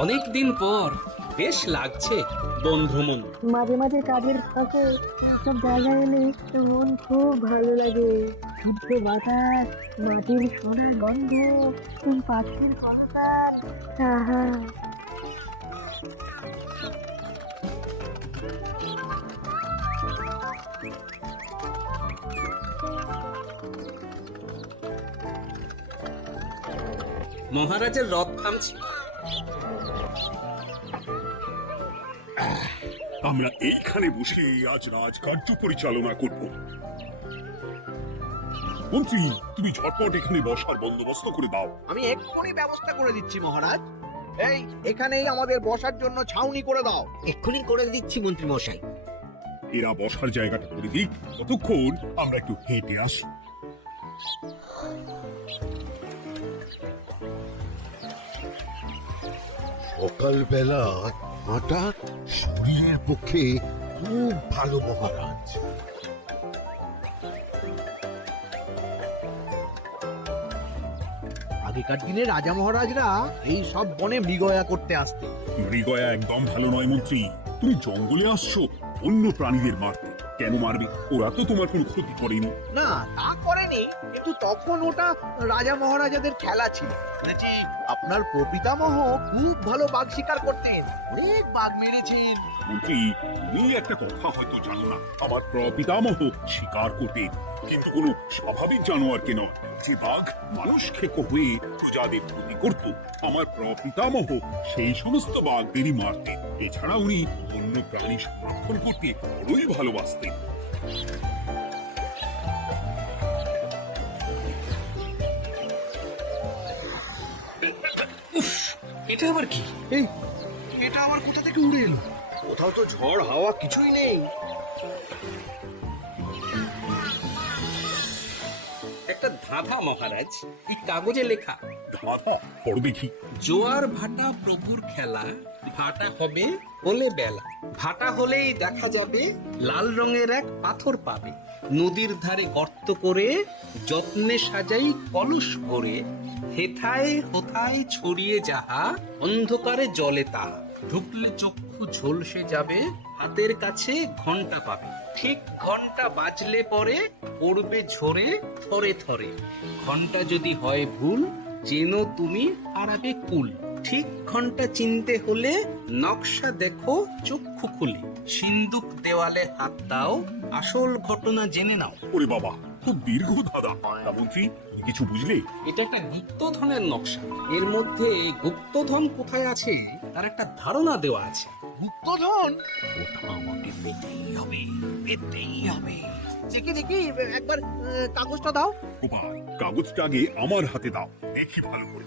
অনেক দিন পর বেশ লাগছে বন্ধুমন। মাঝে মাঝে কাজের ফাঁকে সব জায়গায় এলে মন খুব ভালো লাগে। শুদ্ধ বাতাস, মাটির সোনার গন্ধ, পাখির কলতান, আহা। মহারাজের রথ থামছে। আমরা এইখানে বসে আজ রাজকার্য পরিচালনা করব। মন্ত্রী, তুমি ঝটপট এখানে বসার বন্দোবস্ত করে দাও। আমি এক্ষুনি ব্যবস্থা করে দিচ্ছি মহারাজ। এই এখানেই আমাদের বসার জন্য ছাউনি করে দাও। এক্ষুনি করে দিচ্ছি মন্ত্রী মশাই। এরা বসার জায়গাটা করে দিক, ততক্ষণ আমরা একটু হেঁটে আসি। সকালবেলা হাঁটা শরীরের পক্ষে খুব ভালো মহারাজ। আগেকার দিনে রাজা মহারাজরা এই সব বনে মৃগয়া করতে আসতেন। মৃগয়া একদম ভালো নয় মন্ত্রী। তুমি জঙ্গলে আসছো অন্য প্রাণীদের মারতে। কেন মারবে? ওরা তো তোমার কোনো ক্ষতি করেনি। না, তা করেনি, কিন্তু তখন ওটা রাজা মহারাজাদের খেলা ছিল। শুনেছি আপনার প্রপিতামহ খুব ভালো বাঘ শিকার করতেন, অনেক বাঘ মেরেছেন। মন্ত্রী, তুমি একটা কথা হয়তো জানো না। আমার প্রপিতামহ শিকার করতেন, কিন্তু কোনো স্বাভাবিক জানোয়ারকে নয়। যে বাঘ মানুষ খেকো হয়ে প্রজাদের ক্ষতি করত, আমার প্রপিতামহ সেই সমস্ত বাঘদেরই মারতেন। এছাড়া উনি অন্য প্রাণী সংরক্ষণ করতে বড়ই ভালোবাসতেন। এটা আবার কি? এই এটা আবার কোথা থেকে উড়ে এলো? কোথাও তো ঝড় হাওয়া কিছুই নেই। একটা ধাঁধা মহারাজ, এই কাগজে লেখা। দাদা, পড় দেখি। জোয়ার ভাটা প্রভুর খেলা, ভাটা হবে হলে বেলা, ভাটা হলেই দেখা যাবে লাল রঙের এক পাথর পাবে, নদীর ধারে গর্ত করে যত্নে সাজাই কলস ভরে, হেথায় হোথায় ছড়িয়ে যাহা অন্ধকারে জলে তাহা, ঢুকলে চক্ষু ঝলসে যাবে, হাতের কাছে ঘন্টা পাবে, ঠিক ঘন্টা বাজলে পরে পড়বে ঝরে থরে থরে, ঘন্টা যদি হয় ভুল যেন তুমি হারাবে কুল, ঠিক ঘন্টা চিনতে হলে নকশা দেখো চক্ষু খুলে, সিন্দুক দেওয়ালে হাত দাও আসল ঘটনা জেনে নাও। ওরে বাবা, খুব দীর্ঘ ধাঁধা। তা মন্ত্রী, তুমি কিছু বুঝলে? এটা একটা গুপ্তধনের নকশা। এর মধ্যে গুপ্তধন কোথায় আছে তার একটা ধারণা দেওয়া আছে। গুপ্তধন ওটা আমাকে পেতেই হবে, পেতেই হবে। দেখি দেখি একবার কাগজটা দাও। গোপাল, কাগজটা আগে আমার হাতে দাও, দেখি ভালো করে।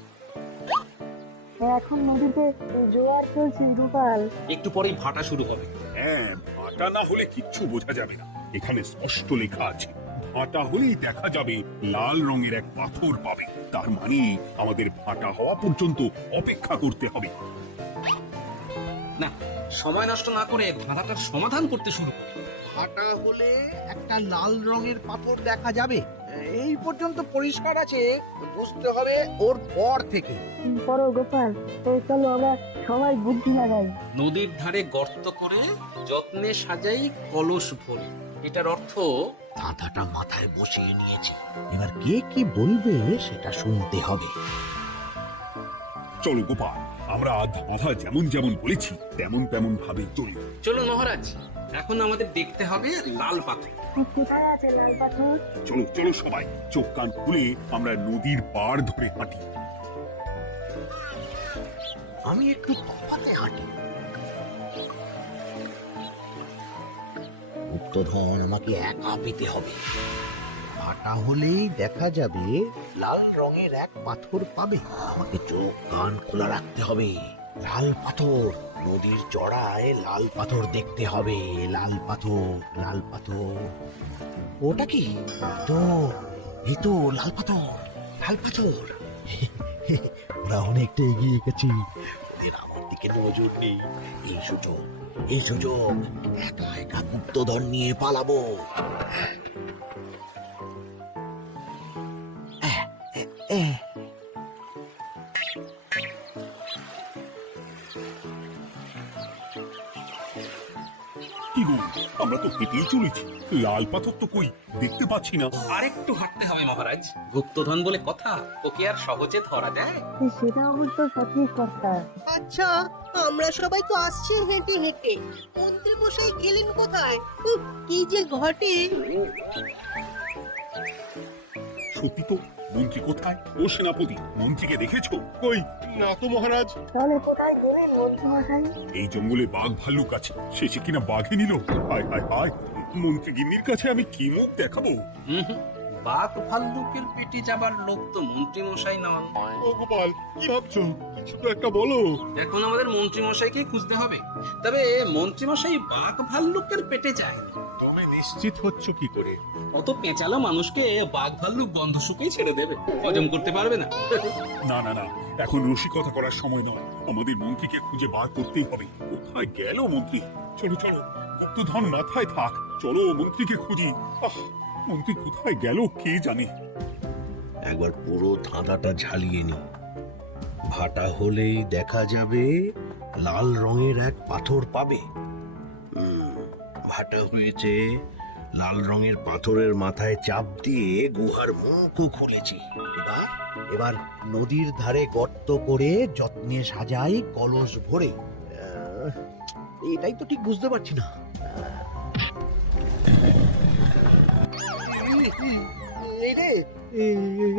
এখন নদীতে জোয়ার চলছে গোপাল। একটু পরেই ভাটা শুরু হবে। হ্যাঁ, ভাটা না হলে কিচ্ছু বোঝা যাবে না। এখানে স্পষ্ট লেখা আছে, ভাটা হলেই দেখা যাবে লাল রঙের এক পাথর পাবে। তার মানে আমাদের ভাটা হওয়া পর্যন্ত অপেক্ষা করতে হবে। না, সময় নষ্ট না করে ধাঁধাটার সমাধান করতে শুরু করি। ভাটা হলে একটা লাল রঙের পাথর দেখা যাবে, এই পর্যন্ত পরিষ্কার আছে। বুঝতে হবে ওর পর থেকে। পড়ো গোপাল, চলো আমরা সবাই বুদ্ধি লাগাই। নদীর ধারে গর্ত করে যত্নে সাজাই কলস ভরে। এটার অর্থ ধাঁধাটা মাথায় বসিয়ে নিয়েছি, এবার কে কি বলবে সেটা শুনতে হবে। চলো গোপাল, আমরা ধাঁধা যেমন যেমন বলেছি তেমন তেমন ভাবে চলি। চলুন মহারাজ, এখন আমাদের দেখতে হবে লাল পাথর। কোথায় আছে লাল পাথর? চলো চলো সবাই, চোখ কান খুলে আমরা নদীর পাড় ধরে হাঁটি। আমি একটু তফাতে হাঁটি। গুপ্তধন আমাকে একা পেতে হবে। ভাটা হলেই দেখা যাবে লাল রঙের এক পাথর পাবে, আমাকে চোখ কান খোলা রাখতে হবে। লাল পাথর, নদীর চড়ায় লাল পাথর দেখতে হবে। লাল পাথর, লাল পাথর। ওটা কি? তো এই তো লাল পাথর, লাল পাথর। ওরা অনেকটা এগিয়ে গেছে, ওদের আমার দিকে নজর নেই। এই সুযোগ, এই সুযোগ, একা একা গুপ্তধন নিয়ে পালাবো। কি গো, আমরা তো হেঁটেই চলেছি, লাল পাথর তো কই দেখতে পাচ্ছি না। আরেকটু হাঁটতে হবে মহারাজ, গুপ্তধন বলে কথা, ওকে আর সহজে ধরা যায়? সেটা অবশ্য সঠিক কথা। আচ্ছা, আমরা সবাই তো আসছি হেঁটে হেঁটে, মন্ত্রী মশাই গেলেন কোথায়? কি যে ঘটে! সত্যি তো, মন্ত্রী কোথায়? ও সেনাপতি, মন্ত্রীকে দেখেছো? কই, না তো মহারাজ। তাহলে কোথায় গেলেন মন্ত্রী মশাই? এই জঙ্গলে বাঘ ভাল্লুক আছে, শেষে কিনা বাঘে নিল। হায় হায় হায়, মন্ত্রী গিন্নির কাছে আমি কি মুখ দেখাবো? হুম, বাঘ ভাল্লুকের পেটে যাবার লোক তো মন্ত্রী মশাই নন। ও গোপাল, কি ভাবছো? কিছু তো একটা বলো। এখন আমাদের মন্ত্রী মশাইকে খুঁজতে হবে। তবে মন্ত্রী মশাই বাঘ ভাল্লুকের পেটে যায় না। তুমি নিশ্চিত হচ্ছ কি করে? অত পেঁচালো মানুষকে বাঘ ভাল্লুক গন্ধ শুকেই ছেড়ে দেবে, হজম করতে পারবে না। না না না, এখন রসিকতা করার সময় নয়, আমাদের মন্ত্রীকে খুঁজে বার করতেই হবে। কোথায় গেল মন্ত্রী? চলো চলো, গুপ্তধন মাথায় থাক, চলো মন্ত্রীকে খুঁজি। আহ, মন্ত্রী কোথায় গেল কে জানে। একবার পুরো ধাঁধাটা ঝালিয়ে নি। ভাটা হলেই দেখা যাবে লাল রঙের এক পাথর পাবে। ভাটা হয়েছে, লাল রঙের পাথরের মাথায় চাপ দিয়ে গুহার মুখও খুলেছি। এবার নদীর ধারে গর্ত করে যত্নে সাজাই কলস ভরে। এটাই তো ঠিক বুঝতে পারছি না। এই রে,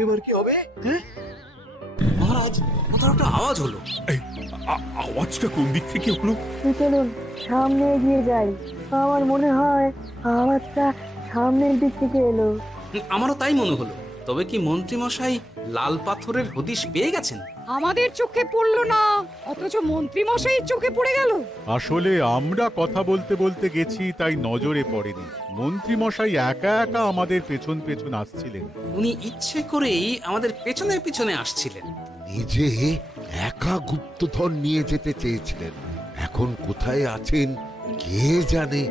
এবার কি হবে? হ্যাঁ, মহারাজ, কোথাও একটা আওয়াজ হলো। এই, আওয়াজটা কোন দিক থেকে হলো? চলুন সামনে এগিয়ে যাই। আমার মনে হয় আওয়াজটা সামনের দিক থেকে এলো। আমারও তাই মনে হলো। তবে কি মন্ত্রী মশাই লাল পাথরের হদিশ পেয়ে গেছেন? আমাদের চোখে পড়লো না, অথচ মন্ত্রী মশাইয়ের চোখে পড়ে গেল। আসলে আমরা কথা বলতে বলতে গেছি, তাই নজরে পড়েনি। মন্ত্রী মশাই একা একা আমাদের পেছন পেছন আসছিলেন। উনি ইচ্ছে করেই আমাদের পেছনে পেছনে আসছিলেন। নিজে একা গুপ্তধন নিয়ে যেতে চেয়েছিলেন, এখন কোথায় আছেন কে জানে।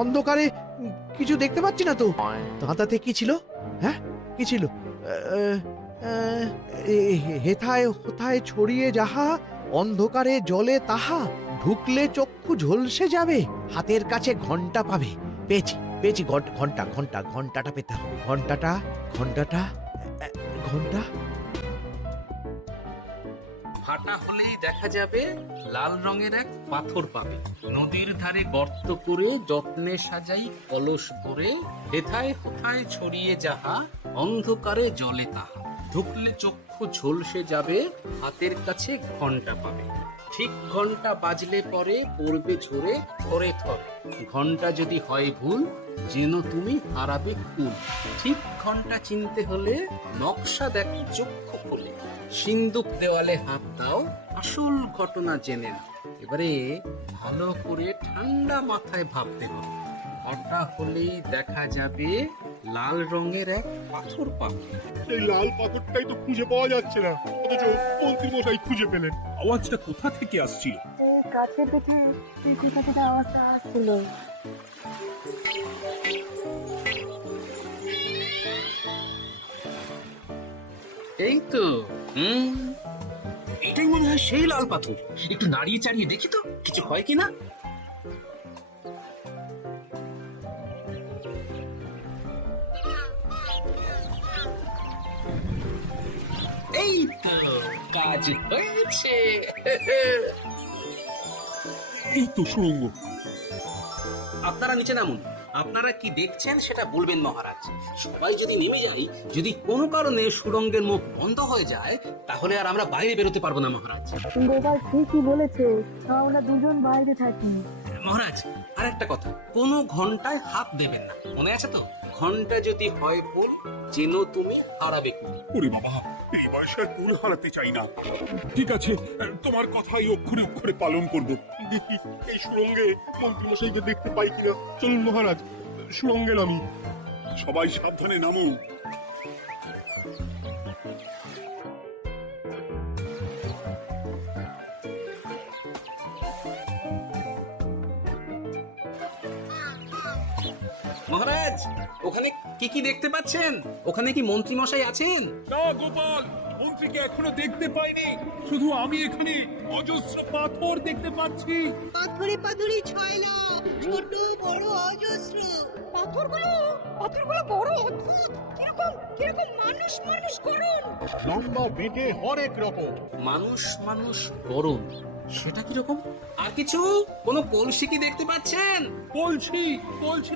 অন্ধকারে কিছু দেখতে পাচ্ছি না তো। ধাঁধাতে কি ছিল? হ্যাঁ, কি ছিল? হেথায় হোথায় ছড়িয়ে যাহা, অন্ধকারে জলে তাহা, ঢুকলে চক্ষু ঝলসে যাবে, হাতের কাছে ঘন্টা পাবে। পেয়েছি পেয়েছি, ঘন্টা ঘন্টা ঘন্টাটা পেতে হবে। ঘন্টাটা ঘন্টাটা ঘন্টা। ভাটা হলেই দেখা যাবে লাল রঙের এক পাথর পাবে, নদীর ধারে গর্ত করে যত্নে সাজাই কলস ভরে, হেথায় হোথায় ছড়িয়ে যাহা, অন্ধকারে জলে তাহা, ঢুকলে চক্ষু ঝলসে যাবে, হাতের কাছে ঘন্টা পাবে। ঠিক ঘন্টা বাজলে পরে পড়বে ঝরে থরে থরে, ঘন্টা যদি হয় ভুল, যেন তুমি হারাবে কুল। ঠিক ঘন্টা চিনতে হলে নকশা দেখো চক্ষু খুলে, সিন্দুক দেওয়ালে হাত দাও, আসল ঘটনা জেনে নাও। এবারে ভালো করে ঠান্ডা মাথায় ভাবতে হবে। ঘটা হলেই দেখা যাবে লাল রঙের এক পাথর পাবে। এই লাল পাথরটাই তো খুঁজে পাওয়া যাচ্ছে না, অথচ মন্ত্রী মশাই খুঁজে পেলেন। আওয়াজটা কোথা থেকে আসছিল? এই কাছে পিঠে কোথা থেকে আওয়াজটা আসছিল। এই তো, এটাই মনে হয় সেই লাল পাথর। একটু নাড়িয়ে চাড়িয়ে দেখি তো কিছু হয় কিনা। এই তো, কাজ হয়েছে। এই তো সুড়ঙ্গ। আপনারা নিচে নামুন। আপনারা কি দেখছেন সেটা বলবেন মহারাজ। সবাই যদি নেমে যাই, যদি কোনো কারণে সুড়ঙ্গের মুখ বন্ধ হয়ে যায়, তাহলে আর আমরা বাইরে বেরোতে পারবো না মহারাজ। গোপাল ঠিকই বলেছে, আমরা দুজন বাইরে থাকি। মহারাজ, আর একটা কথা, কোনো ঘন্টায় হাত দেবেন না, মনে আছে তো? ঘন্টা যদি হয় ভুল, যেন তুমি হারাবে কুল। ওরে বাবা, এই বয়সে আর কুল হারাতে চাই না। ঠিক আছে, তোমার কথাই অক্ষরে অক্ষরে পালন করব। দেখি এই সুড়ঙ্গে মন্ত্রী মশাইকে দেখতে পাই কিনা। চলুন মহারাজ, সুড়ঙ্গে নামি। সবাই সাবধানে নামো। মহারাজ ওখানে কি কি দেখতে পাচ্ছেন? ওখানে কি মন্ত্রী মশাই আছেন? না গোপাল, মন্ত্রীকে এখনো দেখতে পাইনি। শুধু আমি এখানে অজস্র পাথর দেখতে পাচ্ছি। পাথরে পাথরে ছয়লা, ছোট বড় অজস্র। পাথরগুলো বড় অদ্ভুত, কিরকম কিরকম মানুষ মানুষ করুন। লম্বা বেঁটে হরেক রকম। মানুষ মানুষ গরম, সেটা কিরকম? আর কিছু? কোনো কলসি কি দেখতে পাচ্ছেন? কলসি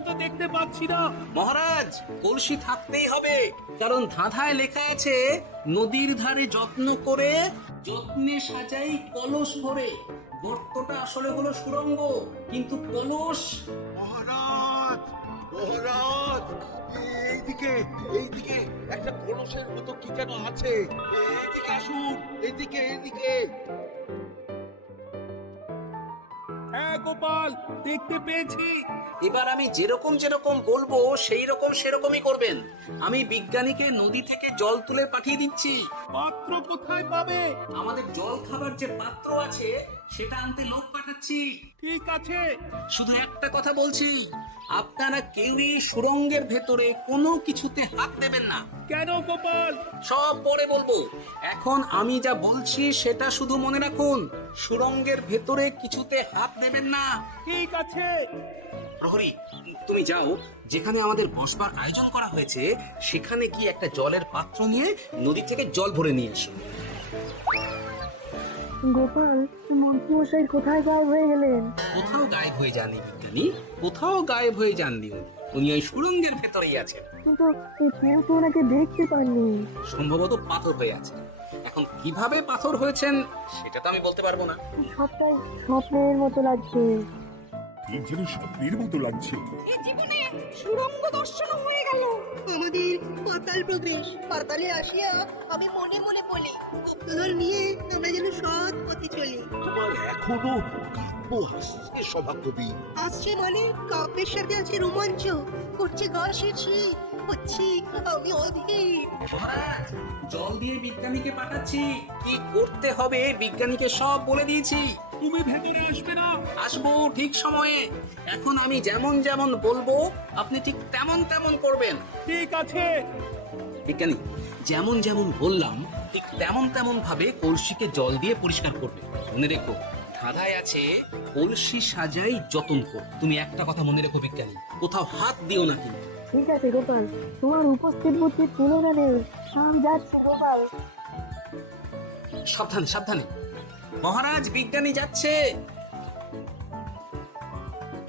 তো দেখতে পাচ্ছি না। মহারাজ কলসি থাকতেই হবে, কারণ ধাঁধায় লেখা আছে নদীর ধারে যত্ন করে যত্নে সাজাই কলস ভরে। গর্তটা আসলে হলো সুড়ঙ্গ, কিন্তু কলস। মহারাজ, মহারাজ, এইদিকে এইদিকে একটা কলসের মতো কি যেন আছে। এইদিকে আসুন, এইদিকে এইদিকে। হ্যাঁ গোপাল, দেখতে পেয়েছি। এবার আমি যেরকম যেরকম বলবো সেই রকম সেরকমই করবেন। আমি বিজ্ঞানীকে নদী থেকে জল তুলে পাঠিয়ে দিচ্ছি। পাত্র কোথায় পাবে? আমাদের জল খাবার যে পাত্র আছে সেটা আনতে লোক পাঠাচ্ছি। ঠিক আছে। শুধু একটা কথা বলছি, আপনারা কেউই সুড়ঙ্গের ভেতরে কোনো কিছুতে হাত দেবেন না। কেন গোপাল? সব পরে বলবো, এখন আমি যা বলছি সেটা শুধু মনে রাখুন। সুড়ঙ্গের ভেতরে কিছুতে হাত দেবেন না। ঠিক আছে। প্রহরী, তুমি যাও, যেখানে আমাদের বসবার আয়োজন করা হয়েছে সেখানে কি একটা জলের পাত্র নিয়ে নদী থেকে জল ভরে নিয়ে এসো। গোপাল, মন্ত্রী মশাই কোথায় গায়েব হয়ে গেলেন? কোথাও গায়েব হয়ে যাননি বিজ্ঞানী, কোথাও গায়েব হয়ে যাননি। উনি ওই সুড়ঙ্গের ভেতরেই আছেন। কিন্তু কেউ তো ওনাকে দেখতে পাননি। সম্ভবত পাথর হয়ে আছে। এখন কিভাবে পাথর হয়েছেন সেটা তো আমি বলতে পারবো না। সবটাই স্বপ্নের মতো লাগছে। ঠিক যেন স্বপ্নের মতো লাগছে। এ জীবনে সুড়ঙ্গ দর্শন হয়ে গেল। আমাদের পাতাল প্রদেশ। পাতালে আসিয়া আমি মনে মনে বলি, গুপ্তধন নিয়ে আমরা যেন সৎ পথে চলি। তোমার এখনো কাব্য হাসছে সভাকবি। আসছে মানে কাব্যের সাথে আছে রোমাঞ্চ, করছে গা শীত, হচ্ছি আমি অধীর। মহারাজ, জল দিয়ে বিজ্ঞানীকে পাঠাচ্ছি। কি করতে হবে বিজ্ঞানীকে সব বলে দিয়েছি। তুমি ভেতরে আসবে না? আসবো ঠিক সময়ে। এখন আমি যেমন যেমন বলবো আপনি ঠিক তেমন তেমন করবেন। ঠিক আছে। বিজ্ঞানী, যেমন যেমন বললাম ঠিক তেমন তেমন ভাবে কলসিকে জল দিয়ে পরিষ্কার করবে। মনে রেখো, ধাঁধায় আছে কলসি সাজাই যতন কর। তুমি একটা কথা মনে রেখো বিজ্ঞানী, কোথাও হাত দিও না কিন্তু। ঠিক আছে গোপাল, তোমার উপস্থিত বুদ্ধির তুলনা নেই। আমি যাচ্ছি গোপাল। সাবধানে সাবধানে। মহারাজ, বিজ্ঞানী যাচ্ছে।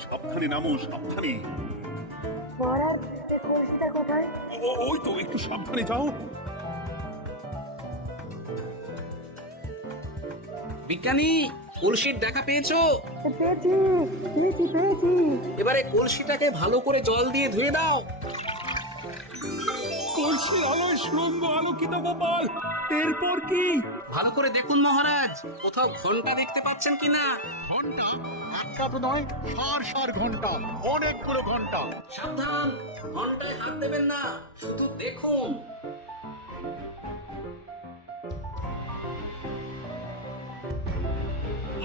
সাবধানে নামো, সাবধানে। মহারাজ, এই কলসিটা কোথায়? ওই তো, একটু সাবধানে যাও। বিজ্ঞানী, কলসির দেখা পেয়েছো? পেয়েছি পেয়েছি পেয়েছি। এবারে কলসিটাকে ভালো করে জল দিয়ে ধুয়ে দাও। কলসির আলোয় সুড়ঙ্গ আলোকিত গোপাল। এরপর কি? ভালো করে দেখুন মহারাজ, কোথাও ঘন্টা দেখতে পাচ্ছেন কিনা। ঘন্টা? একটা তো নয়, সার ঘন্টা, অনেকগুলো ঘন্টা। সাবধান, ঘন্টায় হাত দেবেন না, শুধু দেখুন।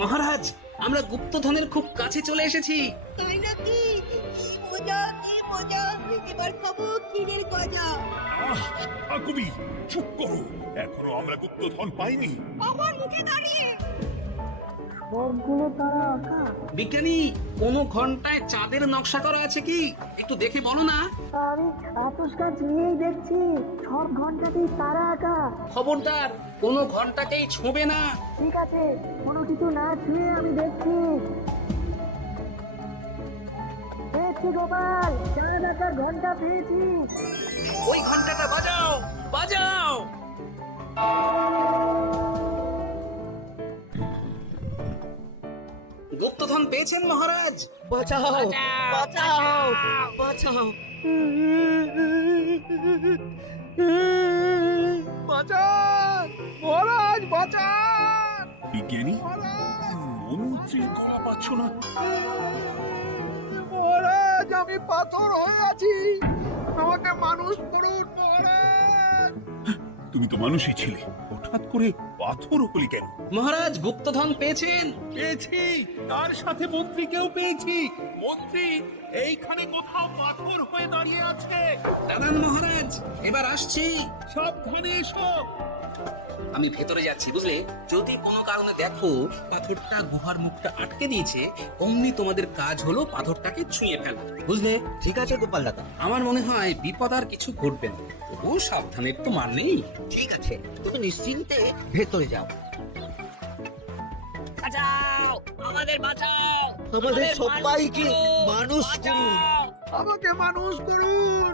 মহারাজ, আমরা গুপ্তধনের খুব কাছে চলে এসেছি। তাই নাকি? কি মজা, কি মজা। এবার খাবো ক্ষীরের গজা। কবি চুপ করো, এখনো আমরা গুপ্তধন পাইনি। আমার মুখে দাঁড়িয়ে সবগুলো তারা আঁকা। বিজ্ঞানী, কোন ঘন্টায় চাঁদের নকশা করা আছে কি? একটু দেখে বলো না। আমি আতস কাজ নিয়েই দেখছি, সব ঘন্টাতেই তারা আঁকা। খবরদার, কোনো ঘন্টাকেই ছোঁবে না। ঠিক আছে, কোনো কিছু না ছুঁয়ে আমি দেখছি। পেয়েছি গোপাল, চাঁদ আঁকার ঘন্টা পেয়েছি। ওই ঘন্টাটা বাজাও, বাজাও। গুপ্তধন পেয়েছেন মহারাজ? বাঁচাও, বাঁচাও, বাঁচাও। মহারাজ বাঁচান! বিজ্ঞানী, মন্ত্রীর গলা পাচ্ছ না? মহারাজ, আমি পাথর হয়ে আছি, আমাকে মানুষ করুন মহারাজ। তুমি তো মানুষই ছিলে, হঠাৎ করে পাথর হলি কেন? মহারাজ গুপ্তধন পেয়েছেন? পেয়েছি, তার সাথে মন্ত্রীকেও পেয়েছি। মন্ত্রী এইখানে কোথাও পাথর হয়ে দাঁড়িয়ে আছে। দাঁড়ান মহারাজ, এবার আসছি। সাবধানে এসো। আমি ভেতরে যাচ্ছি, বুঝলে? যদি কোনো কারণে দেখো পাথরটা গুহার মুখটা আটকে দিয়েছে, অমনি তোমাদের কাজ হলো পাথরটাকে ছুঁয়ে ফেলা, বুঝলে? ঠিক আছে গোপাল দাদা, আমার মনে হয় বিপদ আর কিছু ঘটবে না, তবুও সাবধানের তো মান নেই। ঠিক আছে, তুমি নিশ্চিন্তে ভেতরে যাও। বাঁচাও, আমাদের বাঁচাও, আমাদের সবাইকে মানুষ করুন। আমাকে মানুষ করুন।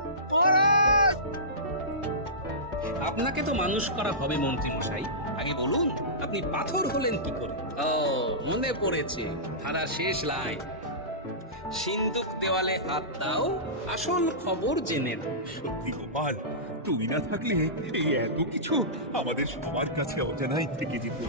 আপনাকে তো মানুষ করা হবে মন্ত্রী মশাই। আগে বলুন, আপনি পাথর হলেন কি করে? ও, মনে পড়েছে, ধারা শেষ লাইন। সিন্দুক দেওয়ালে হাত দাও, আসল খবর জেনে নাও। সত্যি গোপাল, তুই না থাকলে এই এত কিছু আমাদের সবার কাছে অজানাই থেকে যেত।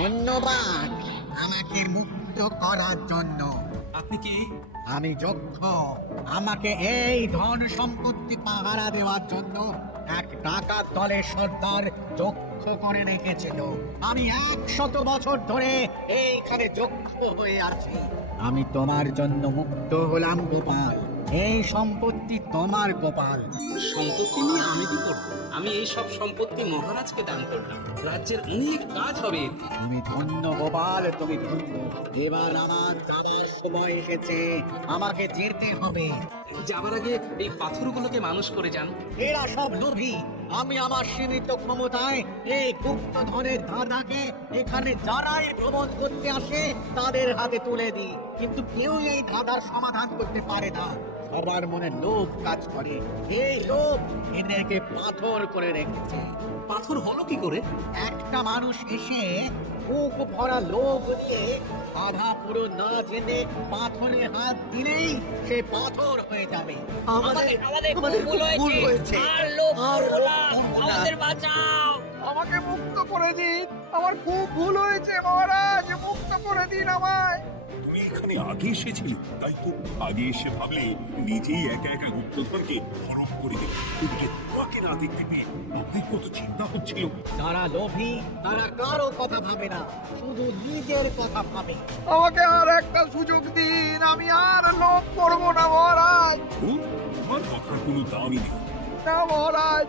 ধন্যবাদ আমাকে মুক্ত করার জন্য। আপনি কি? আমি যক্ষ। আমাকে এই ধন সম্পত্তি পাহারা দেওয়ার জন্য এক ডাকাত দলের সর্দার যক্ষ করে রেখেছিল। আমি 100 বছর ধরে এইখানে যক্ষ হয়ে আছি। আমি তোমার জন্য মুক্ত হলাম গোপাল। এই সম্পত্তি তোমার গোপাল। সম্পত্তি নিয়ে আমি কি করবো? আমি এই সব সম্পত্তি মহারাজকে দান করলাম, রাজ্যের অনেক কাজ হবে এতে। তুমি ধন্য গোপাল, তুমি ধন্য। এবার আমার যাবার সময় এসেছে, আমাকে যেতে হবে। যাবার আগে এই পাথরগুলোকে মানুষ করে যান। এরা সব লোভী। আমি আমার সীমিত ক্ষমতায় এই গুপ্ত ধনের ধাঁধাকে এখানে যারাই ভ্রমণ করতে আসে তাদের হাতে তুলে দিই, কিন্তু কেউ এই ধাঁধার সমাধান করতে পারে না। সবার মনে লোভ কাজ করে, এই লোভ এদেরকে পাথর করে রেখেছে। পাথর হলো কি করে? একটা মানুষ এসে বুক ভরা লোভ দিয়ে আধা পুরো না জেনে পাথরে হাত দিলেই সে পাথর হয়ে যাবে। আমাদের খুব ভুল হয়েছে, আর লোভ করবো না, আমাদের বাঁচাও। আমাকে মুক্ত করে দিন, আমার খুব ভুল হয়েছে মহারাজ, মুক্ত করে দিন আমায়। তুমি এখানে আগে এসেছিলে, তাই তো আগে এসে ভাবলে নিজেই একা একা গুপ্তধনকে হরণ করে দেবে। এদিকে তোমাকে না দেখতে পেয়ে আমাদের কত চিন্তা হচ্ছিল। যারা লোভী তারা কারো কথা ভাবে না, শুধু নিজের কথা ভাবে। আমাকে আর একটা সুযোগ দিন, আমি আর লোভ করবো না মহারাজ। ও, তোমার কথার কোনো দামই নেই। না মহারাজ,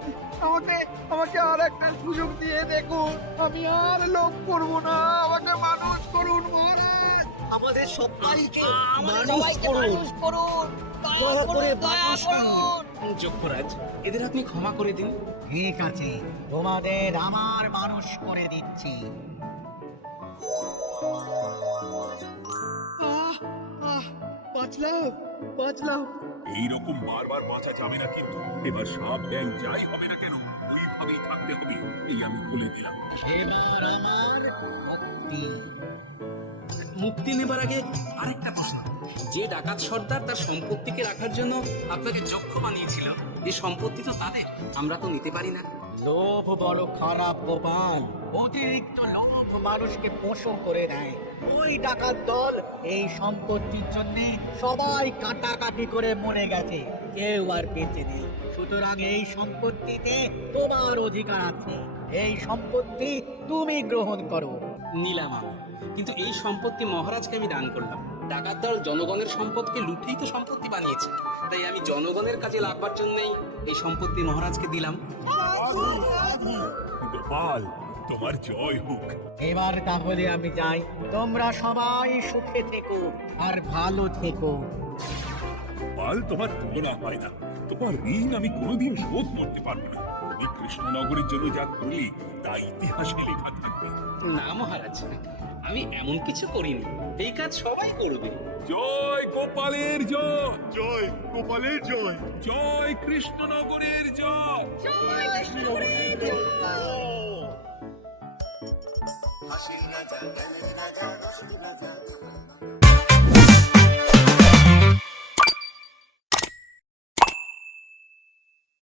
আমাকে আর একটা সুযোগ দিয়ে দেখুন, আমি আর লোভ করবো না, আমাকে মানুষ করুন মহারাজ। আমাদের সবাইকে আমাদের সবাইকে মানুষ করুন, দয়া করুন, দয়া করুন। যক্ষরাজ, এদের আপনি ক্ষমা করে দিন। ঠিক আছে, তোমাদের আমার মানুষ করে দিচ্ছি। বাঁচলাম। এইরকম বারবার বাঁচা যাবে না, কিন্তু এবার সাপ ব্যাং যাই হবে না কেন ওইভাবেই থাকতে হবে, এই আমি বলে দিলাম। এবার আমার মুক্তি। মুক্তি নেবার আগে আরেকটা প্রশ্ন, যে ডাকাত সর্দার তার সম্পত্তিকে রাখার জন্য আপনাকে যক্ষ বানিয়েছিল, এই সম্পত্তি তো তাদের, আমরা তো নিতে পারি না। লোভ বড় খারাপ গোপাল, অতিরিক্ত লোভ মানুষকে পশু করে দেয়। ওই ডাকাত দল এই সম্পত্তির জন্য সবাই কাটাকাটি করে মরে গেছে, কেউ আর বেঁচে নেই। সুতরাং এই সম্পত্তিতে তোমার অধিকার আছে, এই সম্পত্তি তুমি গ্রহণ করো। নিলাম আমি, কিন্তু এই সম্পত্তি মহারাজকে আমি দান করলাম। ডাকাত দল জনগণের সম্পদকে লুটেই তো সম্পত্তি বানিয়েছে, তাই আমি জনগণের কাজে লাগবার জন্যই এই সম্পত্তি মহারাজকে দিলাম। গোপাল, তোমার জয় হোক। এবার তাহলে আমি যাই, তোমরা সবাই সুখে থেকো আর ভালো থেকো। গোপাল, তোমার তুলনা হয় না। তোমার ঋণ আমি কোনোদিন শোধ করতে পারবো না। তুমি কৃষ্ণনগরের জন্য যা করলে তা ইতিহাসে লেখা থাকবে। না মহারাজ, আমি এমন কিছু করিনি, এই কাজ সবাই করবে। জয় গোপালের জয়, জয় গোপালের জয়, জয় কৃষ্ণনগরের জয়, জয় কৃষ্ণনগরের জয়। হাসির রাজা, জ্ঞানের রাজা, রসিক রাজা,